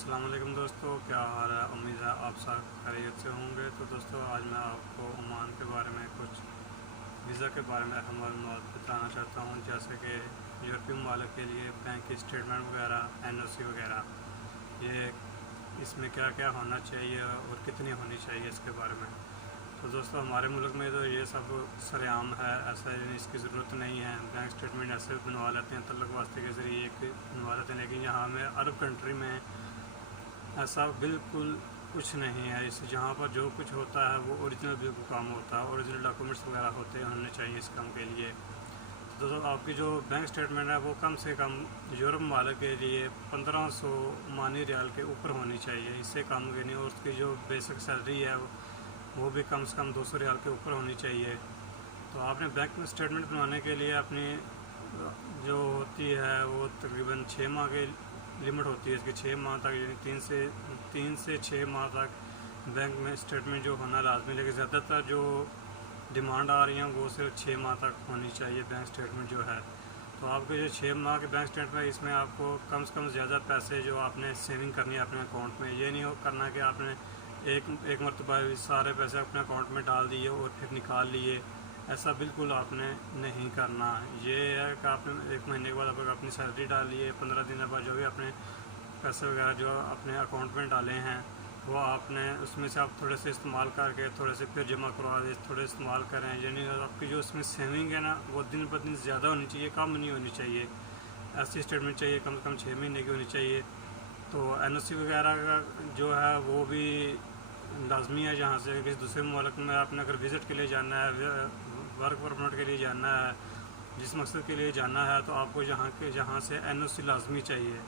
अस्सलाम वालेकुम दोस्तों, क्या हाल है। उम्मीद है आप सब खैरियत से होंगे। तो दोस्तों, आज मैं आपको ओमान के बारे में कुछ वीज़ा के बारे में अहम मालूमात बताना चाहता हूँ, जैसे कि यूरोपीय ममालिक के लिए बैंक की स्टेटमेंट वगैरह, NOC वगैरह, ये इसमें क्या क्या होना चाहिए और कितनी होनी चाहिए, इसके बारे में। तो दोस्तों, हमारे मुल्क में तो ये सब सरेआम है, ऐसा इसकी ज़रूरत नहीं है। बैंक स्टेटमेंट ऐसे बनवा लेते हैं, तल्लुक़ वास्ते के ज़रिए एक बनवा लेते हैं, लेकिन यहाँ में अरब कंट्री में ऐसा बिल्कुल कुछ नहीं है। इस जहाँ पर जो कुछ होता है वो ओरिजिनल बिल्कुल काम होता है, ओरिजिनल डॉक्यूमेंट्स वगैरह होने चाहिए इस काम के लिए। तो दोस्तों, आपकी जो बैंक स्टेटमेंट है वो कम से कम यूरोप ममालिक के लिए 1500 ओमानी रियाल के ऊपर होनी चाहिए, इससे कम की नहीं। और उसकी जो बेसिक सैलरी है वो भी कम से कम 200 रियाल के ऊपर होनी चाहिए। तो आपने बैंक स्टेटमेंट बनवाने के लिए अपनी जो होती है वो तकरीबन 6 माह की लिमिट होती है इसकी। 6 माह तक, यानी 3 से 6 माह तक बैंक में स्टेटमेंट जो होना लाजमी, लेकिन ज़्यादातर जो डिमांड आ रही हैं वो सिर्फ 6 माह तक होनी चाहिए बैंक स्टेटमेंट जो है। तो आपके जो 6 माह के बैंक स्टेटमेंट है, इसमें आपको कम से कम ज़्यादा पैसे जो आपने सेविंग करनी है अपने अकाउंट में। ये नहीं हो करना कि आपने एक मरतबा सारे पैसे अपने अकाउंट में डाल दिए और फिर निकाल लिए, ऐसा बिल्कुल आपने नहीं करना। ये है कि आपने 1 महीने के बाद अपनी सैलरी डाली है, 15 दिन बाद जो भी अपने पैसे वगैरह जो अपने अकाउंट में डाले हैं वो आपने उसमें से आप थोड़े से इस्तेमाल करके थोड़े से फिर जमा करवा दें, थोड़े इस्तेमाल करें। यानी आपकी जो उसमें सेविंग है ना वो दिन ब दिन ज़्यादा होनी चाहिए, कम नहीं होनी चाहिए। ऐसी स्टेटमेंट चाहिए कम से कम 6 महीने की होनी चाहिए। तो NOC वगैरह का जो है वो भी लाजमी है। जहाँ से किसी दूसरे मुल्क में आपने अगर विज़िट के लिए जाना है, वर्क परमिट के लिए जाना है, जिस मकसद के लिए जाना है, तो आपको जहाँ से NOC लाजमी चाहिए।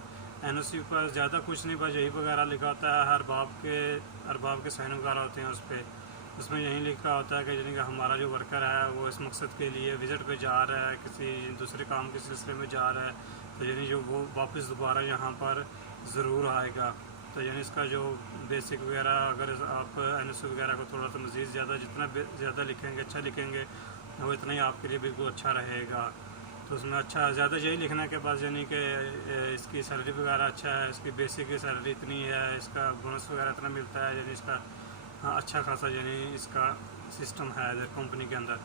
NOC पर ज़्यादा कुछ नहीं, बस यही वगैरह लिखा होता है, अरबाब के साइन वगैरह होते हैं उस पर। उसमें यही लिखा होता है कि यानी कि हमारा जो वर्कर है वो इस मकसद के लिए विज़िट पे जा रहा है, किसी दूसरे काम के सिलसिले में जा रहा है, तो यानी जो वो वापस दोबारा यहाँ पर ज़रूर आएगा। तो यानी इसका जो बेसिक वगैरह, अगर आप NOC वगैरह को थोड़ा सा मज़ीद ज़्यादा जितना ज़्यादा लिखेंगे, अच्छा लिखेंगे, वो इतना ही आपके लिए बिल्कुल अच्छा रहेगा। तो उसमें अच्छा ज़्यादा यही लिखने के बाद यानी कि इसकी सैलरी वगैरह अच्छा है, इसकी बेसिक की सैलरी इतनी है, इसका बोनस वगैरह इतना मिलता है, यानी इसका अच्छा खासा यानी इसका सिस्टम है इधर कंपनी के अंदर।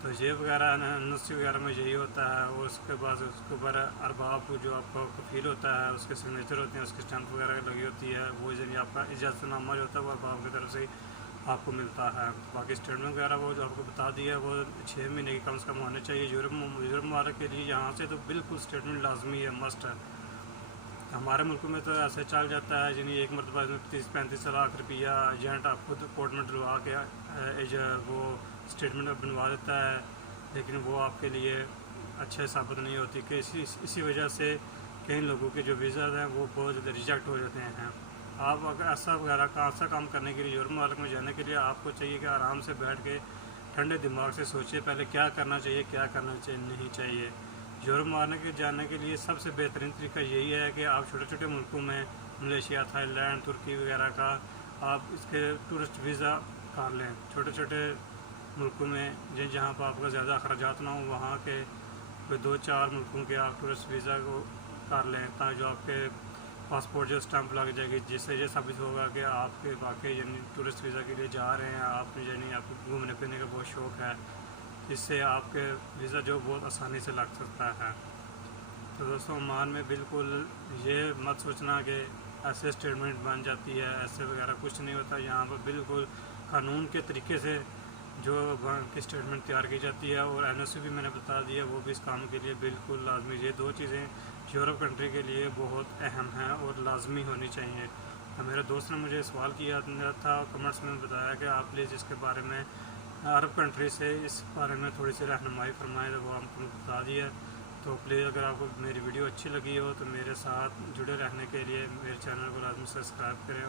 तो ये वगैरह NOC वगैरह में यही होता है। और उसके बाद उसके ऊपर अरबाब जो आपका कफील होता है, उसके सिग्नेचर होते हैं, उसकी स्टैंप वगैरह लगी होती है, वो यानी आपका इजाज़तनामा जो होता है वो अरबाब की तरफ से आपको मिलता है। बाकी स्टेटमेंट वगैरह वो जो आपको बता दिया वो 6 महीने की कम से कम होने चाहिए। यूरोप ममालिक के लिए यहाँ से तो बिल्कुल स्टेटमेंट लाजमी है, मस्ट है। हमारे मुल्क में तो ऐसे चल जाता है, यानी एक मरतबा 30-35 लाख रुपया एजेंट आप खुद कोर्ट में डलवा के वो स्टेटमेंट बनवा देता है, लेकिन वो आपके लिए अच्छे साबित नहीं होती। कि इसी वजह से कई लोगों के जो वीज़ा हैं वो बहुत ज़्यादा रिजेक्ट हो जाते हैं। आप अगर ऐसा काम करने के लिए, यूरोप ममालिक में जाने के लिए, आपको चाहिए कि आराम से बैठ के ठंडे दिमाग से सोचिए पहले क्या करना चाहिए, क्या करना चाहिए नहीं चाहिए। यूरोप ममालिक के जाने के लिए सबसे बेहतरीन तरीका यही है कि आप छोटे छोटे मुल्कों में, मलेशिया, थाईलैंड, तुर्की वगैरह का, आप इसके टूरिस्ट वीज़ा कर लें। छोटे छोटे मुल्कों में जहाँ पर आपका ज़्यादा अखराजात ना हो, वहाँ के कोई 2-4 मुल्कों के आप टूरिस्ट वीज़ा को कर लें, ताकि जो आपके पासपोर्ट जो स्टैंप लग जाएगी, जिससे ये साबित होगा कि आपके वाकई यानी टूरिस्ट वीज़ा के लिए जा रहे हैं, आप यानी आपको घूमने फिरने का बहुत शौक़ है, इससे आपके वीज़ा जो बहुत आसानी से लग सकता है। तो दोस्तों, ओमान में बिल्कुल ये मत सोचना कि ऐसे स्टेटमेंट बन जाती है, ऐसे वगैरह कुछ नहीं होता। यहाँ पर बिल्कुल कानून के तरीके से जो बैंक की स्टेटमेंट तैयार की जाती है। और NOC भी मैंने बता दिया, वो भी इस काम के लिए बिल्कुल लाजमी। ये 2 चीज़ें यूरोप कंट्री के लिए बहुत अहम हैं और लाजमी होनी चाहिए। तो मेरे दोस्त ने मुझे सवाल किया था, कमेंट्स में बताया कि आप प्लीज़ इसके बारे में अरब कंट्री से इस बारे में थोड़ी सी रहनुमाई फरमाएं, तो वो हमको बता दिया। तो प्लीज़ अगर आपको मेरी वीडियो अच्छी लगी हो तो मेरे साथ जुड़े रहने के लिए मेरे चैनल को लाजमी सब्सक्राइब करें।